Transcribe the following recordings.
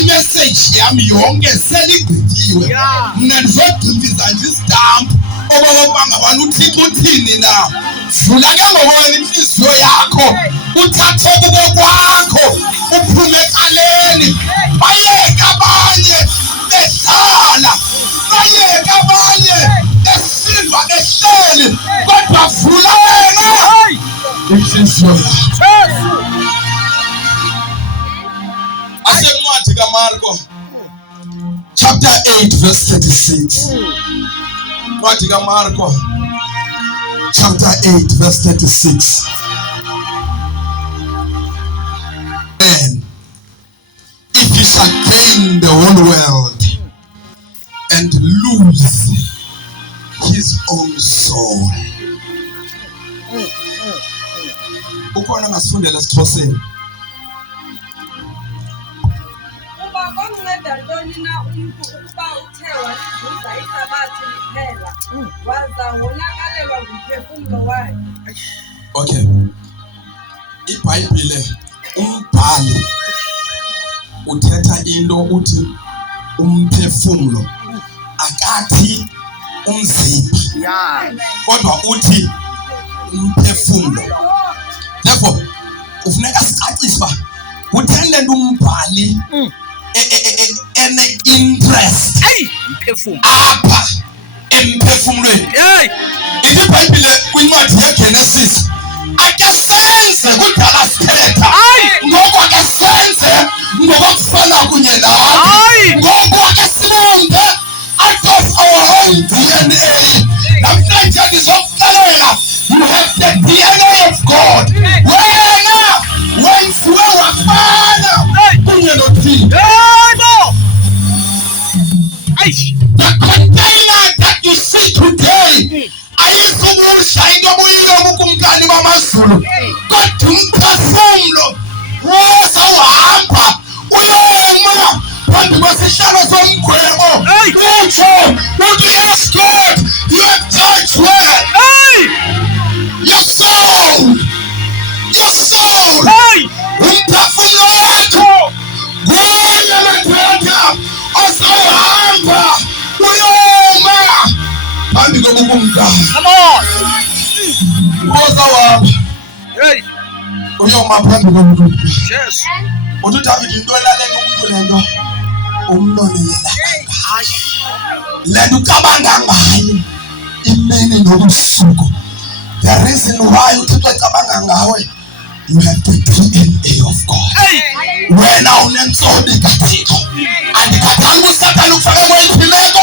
imessage yami yonke seligqithiwe. Mina ndizogqithisa nje istamp okokuba ngabani uThixo uthini na. Vula ke ngokwena inhliziyo yakho, uthathe kokwakho, uphume ekaleni. Bayeke abanye behlala, bayeke abanye besilva behleli, kodwa vula wena inhliziyo yakho. Asencwadi kaMarko chapter 8 verse 36. Ncwadi kaMarko chapter 8 verse 36. And if you shall gain the whole world and lose his own soul. Ukhona ngasifundela esiXhoseni. Okay. iBhayibhile umbhali uthetha into uthi umphefumulo akathi umzimba kodwa uthi umphefumulo. Therefore kufuneka sicacise uba uthende umbhali ene interest apha emphefumulweni. Ithi iBhayibhile kwincwadi yeGenesis ake senze kudala sithetha ngoku ake senze ngokufana kunye nawe, ngoku ake sibumbe out of our own DNA. Namhlanje ndizokuxelela you have the DNA of God. Wena wenziwe wafana kunye noThixo. The container that you see today ayizubusha into obuyilo kumkani bamazulu, kodwa umphefumulo uzawuhamba uyoma phambi kwesihlalo somgwebo utsho uthi yes God, you have touched well. Your soul umphefumulo wakho kuye madoda ozawuhamba uyoma phambi kobukumkani. Come on. Uzawuhamba uyoma phambi kobukumkani. Yes. Uthi David into elalela umuntu lento umnonelela lento ucabanga ngayo imini nobusuku. The reason why uThixo ecabanga ngawe, you have the DNA of God. Wena unentsoni kaThixo. Andikhathali uSathane ukufaka kweyiphileko,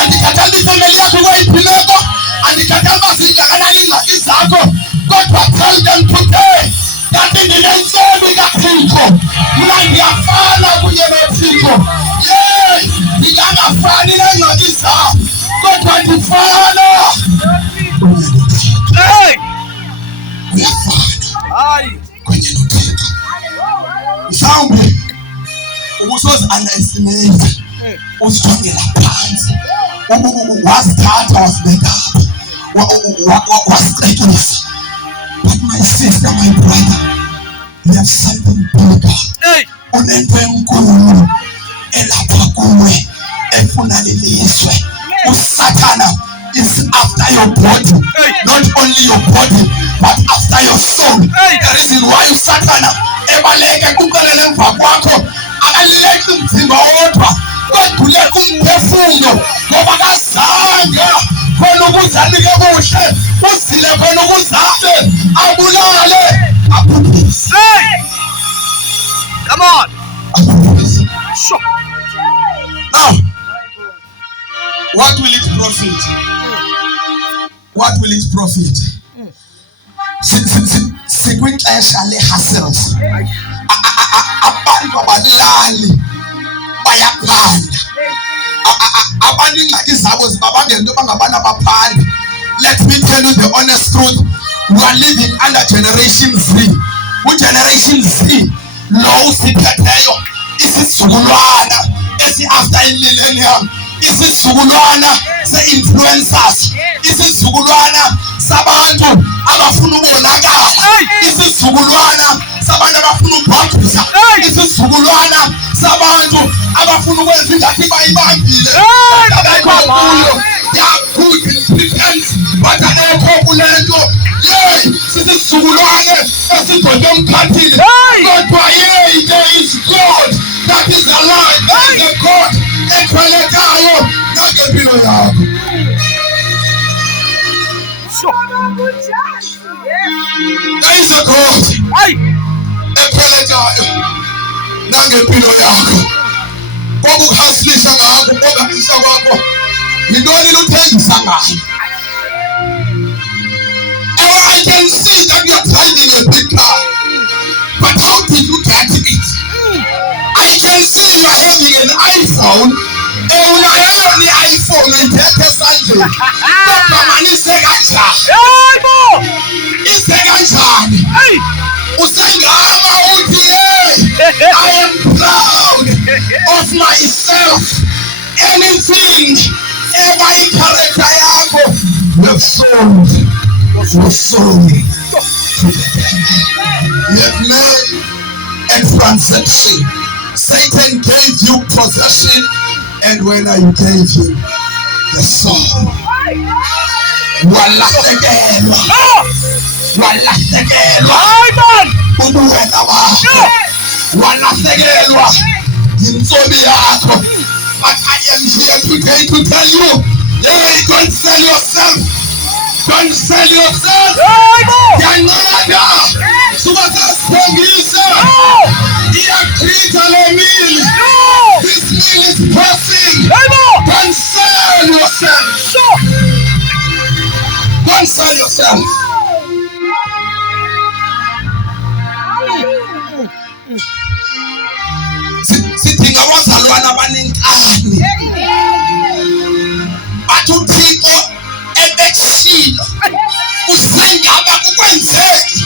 andikhathali ifamily yakho kweyiphileko, andikhathali bazingakanani ingxaki zakho, kodwa tell them today that ndinentsoni kaThixo. Mna ndiyafana kunye noThixo. Ndingangafani neengxaki zakho, kodwa ndifana kunye noThixo. Uyafana kunye noThixo. Mhlawumbe ubusoze underestimate, usijongela phansi, wasithatha wasibeka apha, wasicekisa. But my sister, my brother, you have something bigger. Unento enkulu elapha kuwe efuna lilizwe. uSathana is after your body, not only your body but after your soul. The reason why uSathana ebaleke kuqalele emva kwakho akaleki umzimba wodwa kodwa umphefumulo, ngoba kazange khona ukuzanike kuhle, uzile khona ukuzame abulale abhubhise. Come on. Sure. Now, what will it profit? What will it profit? Sikwixesha le-hustles. Abantu abalali bayaphanda. Abantu ingxaki zabo zibabangela into bangabana abaphandi. Let me tell you the honest truth. We are living under Generation Z. Generation Z lo usiphetheyo isizukulwana esi-after i-millennium, isizukulwana se-influencers, isizukulwana sabantu abafuna ukubonakala, isizukulwana sabantu abafuna ukubhaduza, isizukulwana sabantu ezingathi bayibambile could pretend but akekho kule nto sisizukulwane esigqoke umkhathile kodwa there is God that is alive. There is a God ekhwelekayo nangempilo yakho. There is a God ekhwelekayo nangempilo yakho. Okukhasilisha ngakho okungafisa kwakho yintoni luthengisa ngayo. I can see that you are driving a big car, but how did you get it? I can see you are having an iPhone. Unahelo ni iPhone ithethe esandleni. Kodwa manje isekanjani? Isekanjani? Usengama uthi I am proud of myself. Anything ever in character yakho you've sold. Was sold to the devil. You have made a transaction. Satan gave you possession, and when you gave him the soul, walasekelwa ubuwena wakho, walasekelwa yintombi yakho. But I am here today to tell you, hey, don't sell yourself. Don't sell yourself. Yanada. Subasasongisa. Iakrita le meal. This meal is passing. Don't sell yourself. Don't sell yourself. Sidinga abazalwana abanenkani. Bathutiko ebexilo. Usengaba kukwenzeki.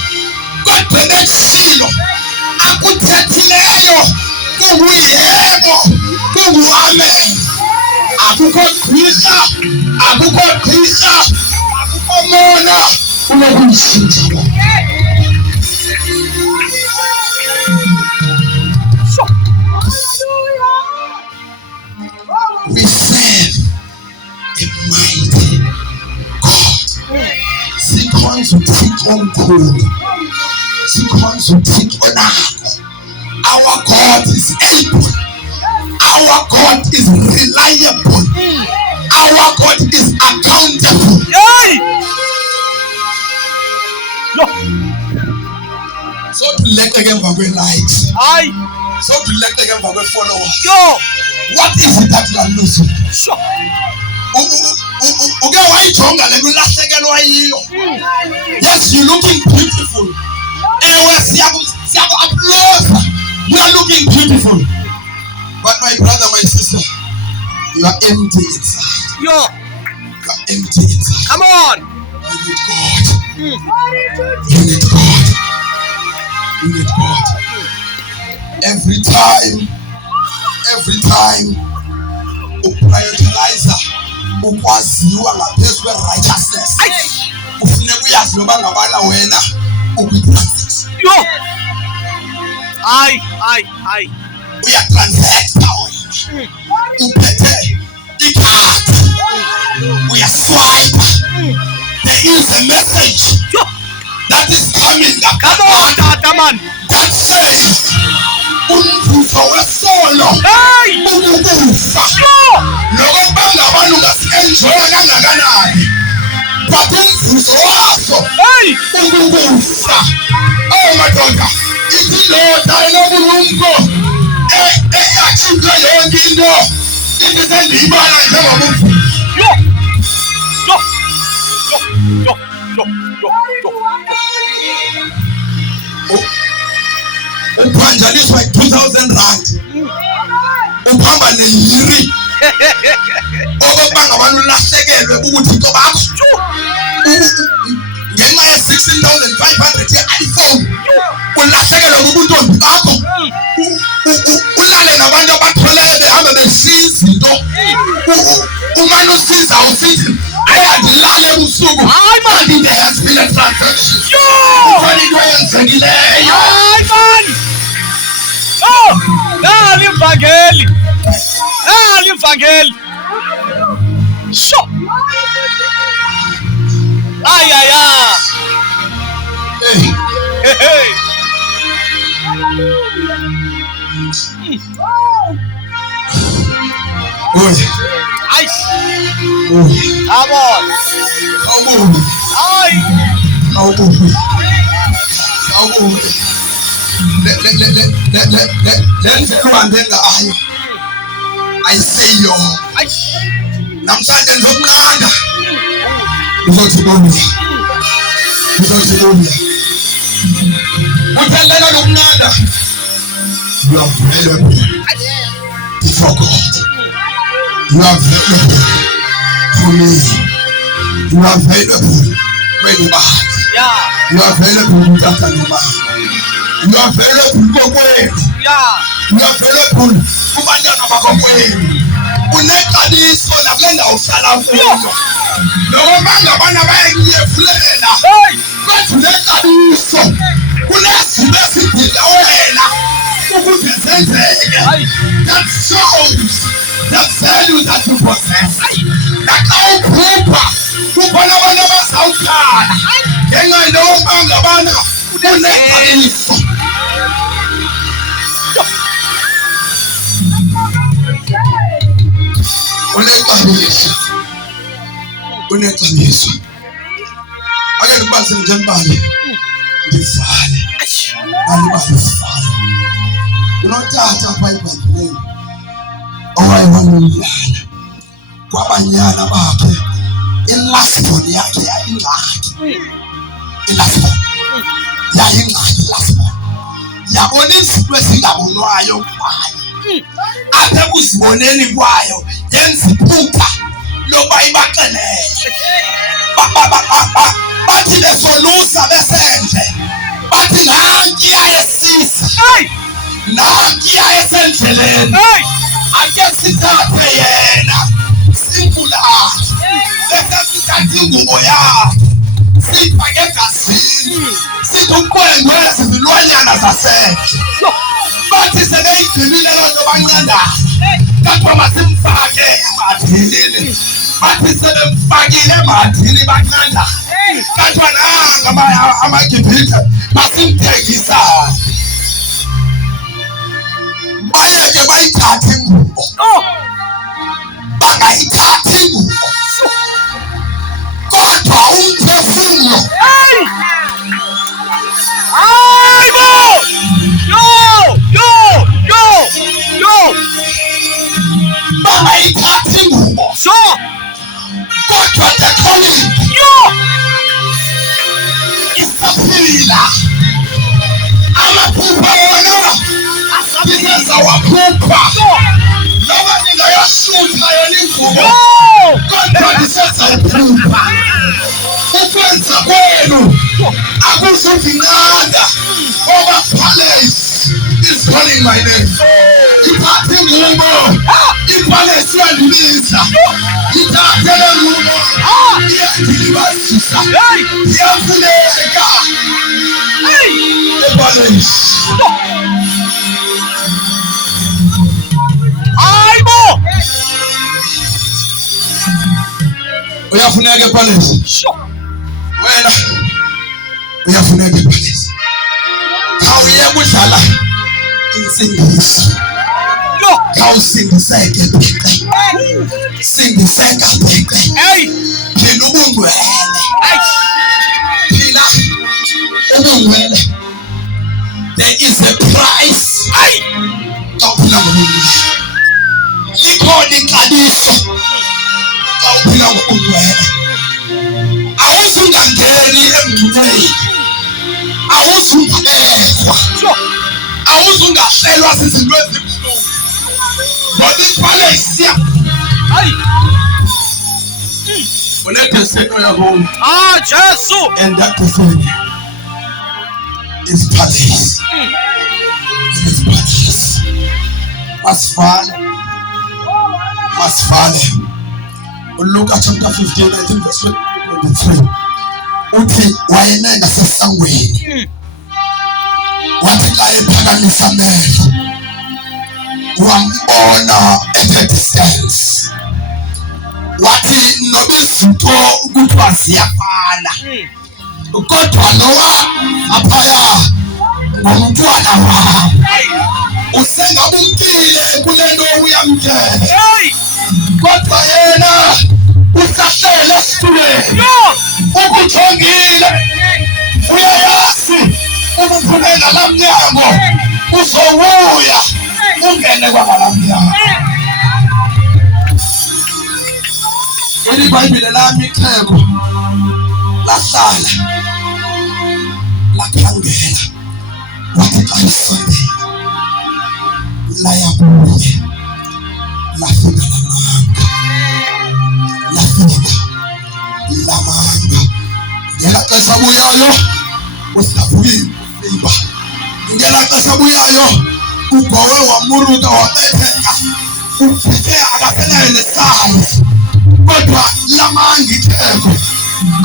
Kodwa ebexilo. Akuthethileyo. Kunguyebo. Kunguamen. Akukho gqirha. Akukho mona. Unokunshintsha. We serve a mighty God. Sikwanza uthixo omkhulu. Sikwanza uthixo onako. Our God is able. Our God is reliable. Our God is accountable. So to let again for likes. So to let again for followers. What is it that you are losing? Sure. Yes, you're looking beautiful. You are looking beautiful. But my brother, my sister, you are empty inside. You are empty inside. Come on. You need God. You need God. You need God. Every time you prioritize ukwaziwa ngaphezu kwe-righteousness ufuneka uyazi noma ngabala wena ukwi-transact uya-transacta wena uphethe ikhadi uyaswipe. There is a message that is coming that says umvuzo wesolo ukukufa nokuba ngabantu ngasi-enjoya kangakanani but umvuzo waso ukukufa. Oh madoda, izindoda enobulumko eyathinta yonke into sendiyibala njengomvuzo. Uphanjaniswa 2,000 rand. Uphamba neyiri. Okokuba ngabantu lahlekelwe bubuthixo bakho. Ngenxa ye-16,500 ye-iPhone. Ulahlekelwe bubuntombi bakho. Ulale nabantu abatholeyo behamba beshiya izinto. Umane usiza usithi ayadilale ebusuku. Kanti there has been a transaction. Khona into eyenzekileyo. Nali ivangeli. Angeli. Sho. Ay ay ay. Hey hey. Oi. Ay. Oi. Vamos. Vamos. Ay. Vamos. Vamos. Let everyone then I say yo. Ay. Namhlanje ngizomnqanda. Uzothibona. Uzothibona. Uphelela lokunqanda. You are valuable before God. You are valuable for me. You are valuable when you are. Yeah. You are valuable with that animal. You are valuable for me. Yeah. You are valuable kubantwana bakho kwenu. Uneqiniso nakulenda uhlala kuyo. Noma ngabana bayekuyefulela. Kodwa uneqiniso kunezinto ezidinga wena ukuze zenzeke. That shows the value that you possess. Naxa uphupha kubona abantu abazawuhlala ngenxa noma ngabana uneqiniso. Uneqiniso. Ake ndibase njengibale ngivale. Alibale. Unothatha apha ebandleni owayewanulana kwabanyana bakhe ilasbon yakhe yayingxaki. Ilasbon yayingxaki. Yabona izinto ezingabonwayo kwayo. Apha ekuziboneni kwayo yenza iphupha lokuba ibaxelele. Bathi besolusa besendle. Bathi nankiya yesisa. Nankiya esendleleni. Ake sithathe yena simbulale. Bese sithathe ingubo yakhe sifake egazini. Sithi uqwengwe izilwanyana zasendle. Bathi sebeyigqibile loo nto banqandayo. Kathiwa masimfake emadilini. Bathi sebemfakile emadilini banqandayo. Kathiwa nanga amagibhithe masimthengisa. Bayeke bayithathe ingubo. Bangayithathi ingubo. Kodwa umphefumlo. Bangayithathi ingubo. Kodwa the calling. Isaphila. Amaphupha wona. Asaphila waphupha. Noma ningayashutha yona ingubo. Kodwa ndisenza iphupha. Ukwenza kwenu akuzovinqanda ngoba Palace is calling my name. Ithathe ingubo. Ipalace yandibiza. Ithathe le ngubo. Iyandilibazisa. Iyavuleka. Ipalace. Hayibo. Uyafuneka ePalace. Wena uyafuneka ePalace. Khawuyeke udlala insindiso. Khawusindiseke bheqe. Sindiseka bheqe. Phila ubungcwele. Phila ubungcwele. There is a price. Awuphila ngobungcwele. Likhona ixabiso. Awuphila ngobungcwele. Awuzungangeni emngcweleni. Awuzungabekwa. Awuzungahlelwa zizinto ezibuhlungu. But iPalace unedestiny yakho. Jesu. And that destiny is Palace. It is Palace. Masifale. Luke chapter 15, I think verse 23. Uthi wayenenda sesangweni. Wathi xa ephakamisa amehlo wambona at a distance. Wathi noba izinto kuthiwa ziyafana kodwa lowa aphaya ngumntwana wami. Usengabumkile kule nto uyamkele kodwa yena usahlele esitulweni ukujongile. Uyayazi ukuphulela la mnyango uzobuya ungene kwala mnyango. Eli Bhayibhile lami ixhego lahlala lakhangela wathi xa isondele laya kuye lafika lamanga ngela xesha buyayo usilavukile imba ngela xesha buyayo ugowe wamuruka wabetheka uphethe akasenayo nesazi kodwa lamanga ixhego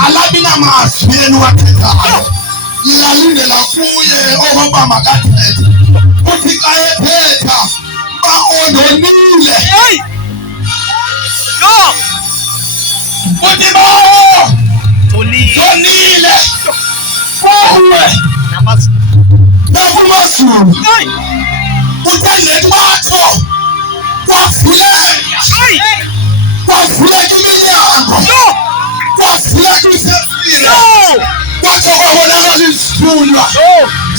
alabi namazwi yenu wathethayo lalindela kuye okoba makathethe uthi xa ethetha baondonile uthi bawo donile kuwe nakumazulu uthe netwatho kwavuleka iminyango kwavuleka isefile kwatsho kwabonakala izithunywa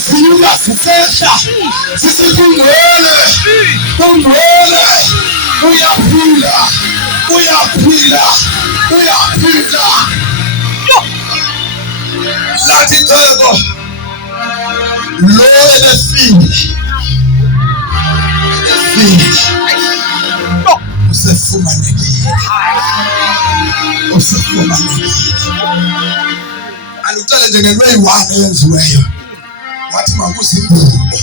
zinyuka zisehla zisithi ungcwele ungcwele uyaphila uyaphila uyaphila. Lathi ixhego lo ebefile usefumanekile alucele njengento eyi-1 eyenziweyo wathi makuzingubo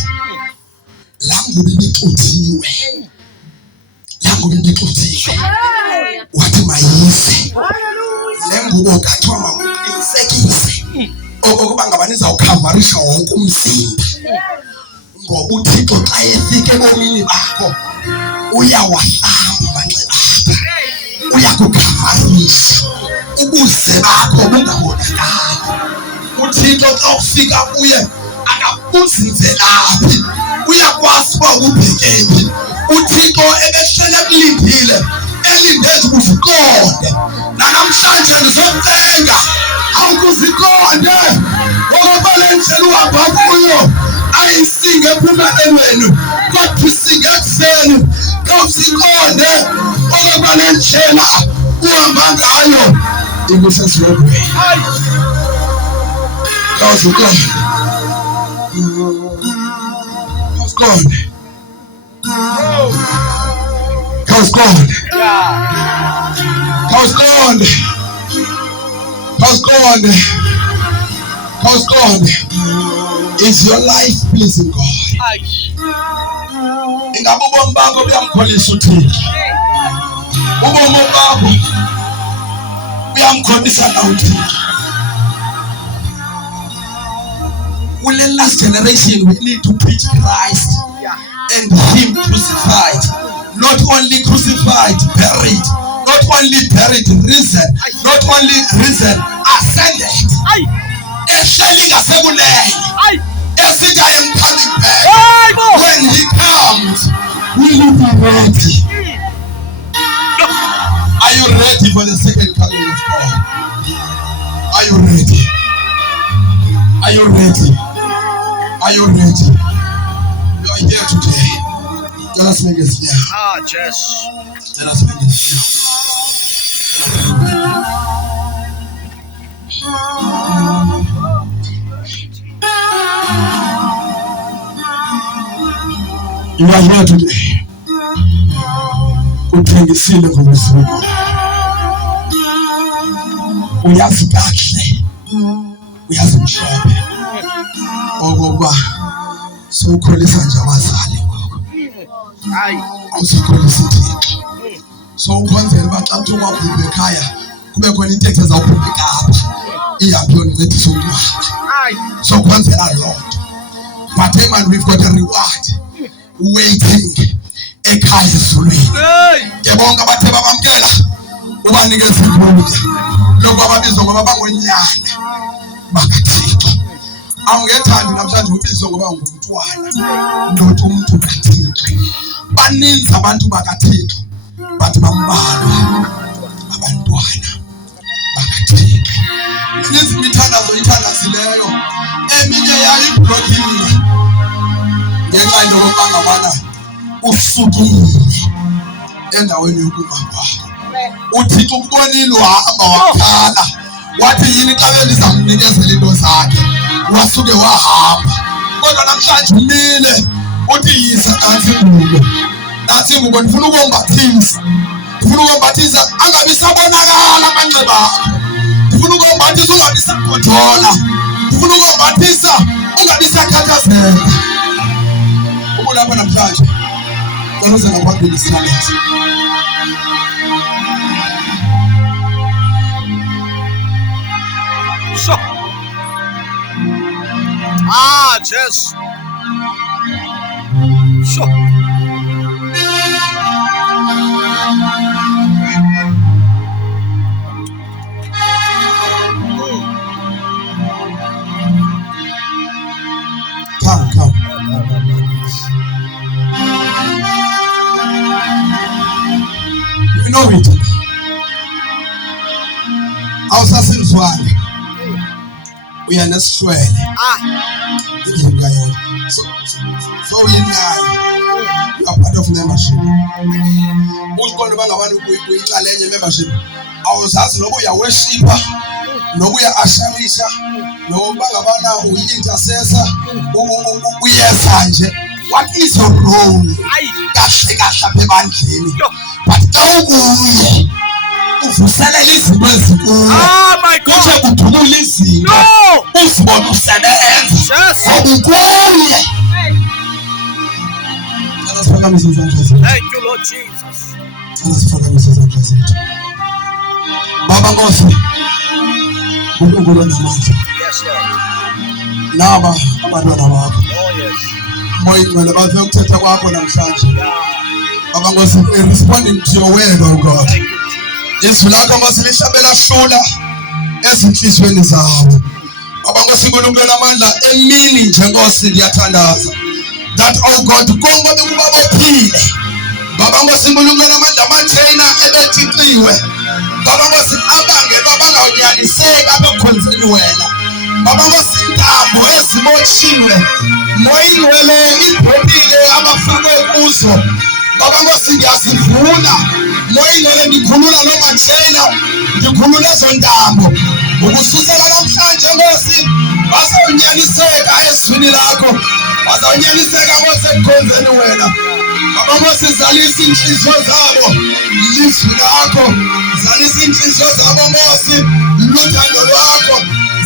laa ngubo ibixuthiwe wathi mayize le ngubo kathiwa makuqinisekise okokuba ngaba nizawukhavarisha wonke umzimba ngoba uThixo xa efika ebomini bakho uyawahlamba amanxeba akho uyakukhavarisha ubuze bakho bungabonakali. uThixo xa ufika kuye akabuzi mvelaphi uyakwazi uba ubhekephi. uThixo ebehlele ekulindile elinde nje uziqonde. Namhlanje ndizokucenga awukuziqonde ngoba le ndlela uhamba kuyo ayisinge empumelelweni kodwa isinge ekufeni. Khawuziqonde ngoba le ndlela uhamba ngayo ikusesirobweni. Khawuziqonde. Khawuziqonde. Khawuziqonde. Khawuziqonde. Khawuziqonde. Khawuziqonde. Is your life pleasing God? Ingabe ubomi bakho buyamkholisa uThixo? Ubomi bakho buyamkholisa na uThixo? Will the last generation we need to preach Christ and Him crucified, not only crucified, buried, not only buried, risen, not only risen, ascended. Esithi I am coming back. When He comes, will you be ready? Are you ready for the second coming of God? Are you ready? Are you ready? Are you ready? You are here today. Let us make it here. Yes. Let us make it here. You are here today. Uthengisile ngoMsuku. Uyazi kahle. Uyazi mhlophe. Okokuba sowukholisa nje abazali ngoku. Awusakholisa uThixo. So ukwenzela uba xa uthi ungabhubhi ekhaya kube khona intetho ezawuphuma eKapa ihambe yoncedisa umntwana. So kwenzela loo nto. But hey man, we've got a reward waiting ekhaya ezulwini. Ngiyabonga abathe bamamkela ubanikeza ukudla lokho ababizwa ngoba bangonyana bakaThixo. Awungethandi namhlanje ubizwa ngoba ungumntwana ndothi umuntu kaThixo. Baninzi abantu bakaThixo bathi bambalwa abantwana bakaThixo. Mininzi imithandazo ithandazileyo, eminye yayo iblokile ngenxa yokuba ngabana usukile endaweni yokuma kwakho. UThixo ukubonile wahamba wakhala wathi yini xa belizamnikezela into zakhe, wasuke wahamba. Kodwa namhlanje umile uthi yisa nansi ingubo, nansi ingubo ndifuna ukombathisa, ndifuna ukombathisa angabi sabonakala amanxeba akho, ndifuna ukombathisa ungabi sakhodola, ndifuna ukombathisa ungabi sakhathazeka. Ubulapha namhlanje cela uze ngaphambili sinangazi. So. Jesus. So. Come. You know it. Awusasinzwane. Uyanesishwele. So you are part of membership. Uziqonda bangabantu kuyinxalenye membership. Awuzazi noba uyaworshipa, noba uya-ashamisha, noba ngabana uyi-intercessor, uyeza nje. What is your role? Kahle kahle apha ebandleni. But xa ukuye uvuselela izinto ezikuyo. My God. Kutshe kudubula izinto. Uzibone usebenza. Ngoba ukuye. Thank you, Lord Jesus. Baba Nkosi, uNkulunkulu onamandla. Yes, Lord. Naba abantwana bakho. Oh, yes. Moya ingcwele bave ukuthetha kwakho namhlanje. Yeah. Baba Nkosi, responding to your word, oh God. Thank you, Jesus. Izwi lakho Nkosi lihlabela hlula ezinhlizweni zabo. Baba Nkosi, uNkulunkulu onamandla, emini nje Nkosi ndiyathandaza that oh God konke bekubabophile. Baba Nkosi, uNkulunkulu onamandla, amathena ebethiqiwe. Baba Nkosi, abangelwa bangawunyaniseki abekhonzeni wena. Baba Nkosi, intambo ezibotshiwe, moya ingcwele ibhobile abafakwe kuzo. Baba Nkosi, ngiyazivuna moya ingcwele, ndikhulula noomatshena, ndikhulula ezo ntambo. Ukususela namhlanje Nkosi bazawunyaniseka ezwini lakho, bazawunyaniseka Nkosi ekukhonzeni wena. Baba Nkosi, zalisa inhliziyo zabo lizwi lakho, zalisa inhliziyo zabo Nkosi luthando lwakho,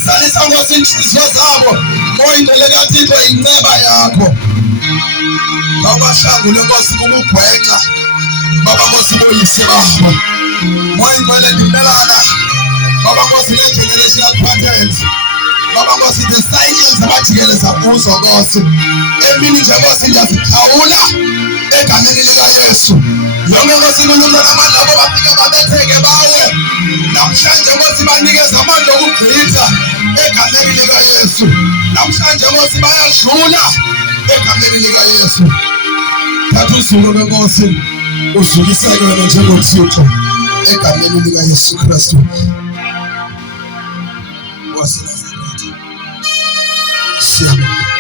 zalisa Nkosi inhliziyo zabo moya ingcwele kaThixo inceba yakho. Baba hlangule Nkosi ukugwexa, Baba Nkosi boyise babo moya ingcwele ndimelana Baba Nkosi le-generational patterns. Baba Nkosi, the cycles abajikeleza kuzo Nkosi, emini nje Nkosi ndiyazikhawula egameni likaYesu. Yonke Nkosi uNkulunkulu onamandla abo bafike babetheke bawe namhlanje Nkosi, banikeze amandla okugqitha egameni likaYesu. Namhlanje Nkosi bayadlula egameni likaYesu. Thatha uzuko lweNkosi uzukiseke wena njengoThixo egameni likaYesu Kristu. Siyabonga.